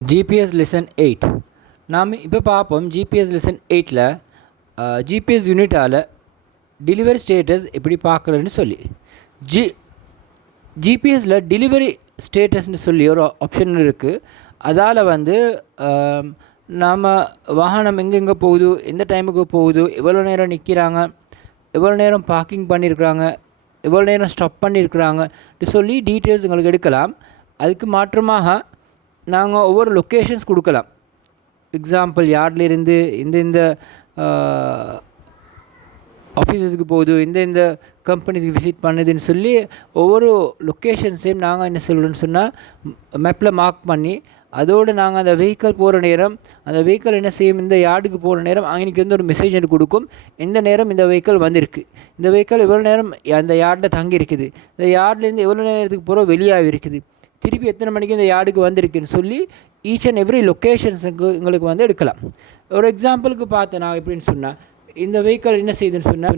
GPS lesson 8 நாம் இப்போ பார்ப்போம். ஜிபிஎஸ் லெசன் 8ல் ஜிபிஎஸ் யூனிட்டால் டெலிவரி ஸ்டேட்டஸ் எப்படி பார்க்குறதுன்னு சொல்லி ஜிபிஎஸ்சில் டெலிவரி ஸ்டேட்டஸ்ன்னு சொல்லி ஒரு ஆப்ஷன் இருக்குது. அதால் நாம் வாகனம் எங்கெங்கே போகுது, எந்த டைமுக்கு போகுது, எவ்வளோ நேரம் நிற்கிறாங்க, எவ்வளோ நேரம் பார்க்கிங் பண்ணியிருக்கிறாங்க, எவ்வளோ நேரம் ஸ்டாப் பண்ணியிருக்கிறாங்க சொல்லி டீட்டெயில்ஸ் எங்களுக்கு எடுக்கலாம். அதுக்கு மாற்றமாக நாங்கள் ஒவ்வொரு லொக்கேஷன்ஸ் கொடுக்கலாம். எக்ஸாம்பிள் யார்ட்லேருந்து இந்த ஆஃபீஸஸுக்கு போகுது, இந்த கம்பெனிஸ்க்கு விசிட் பண்ணுதுன்னு சொல்லி ஒவ்வொரு லொக்கேஷன்ஸையும் நாங்கள் என்ன சொல்கிறோன்னு சொன்னால் மேப்பில் மார்க் பண்ணி அதோடு நாங்கள் அந்த வெஹிக்கிள் போகிற நேரம், அந்த வெஹிக்கிள் என்ன செய்யும், இந்த யார்டுக்கு போகிற நேரம் அன்றைக்கி ஒரு மெசேஜ் எனக்கு கொடுக்கும். இந்த நேரம் இந்த வெஹிக்கிள் வந்திருக்கு, இந்த வெஹிக்கிள் எவ்வளோ நேரம் அந்த யார்டில் தங்கி இருக்குது, இந்த யார்ட்லேருந்து எவ்வளோ நேரத்துக்கு போகிற வெளியாக இருக்குது, திருப்பி எத்தனை மணிக்கு இந்த யார்டுக்கு வந்திருக்குன்னு சொல்லி ஈச் அண்ட் எவ்ரி லொக்கேஷன்ஸுக்கு எங்களுக்கு எடுக்கலாம். ஒரு எக்ஸாம்பிளுக்கு பார்த்தேன் நான் எப்படின்னு சொன்னால், இந்த வெஹிக்கிள் என்ன செய்யுதுன்னு சொன்னால்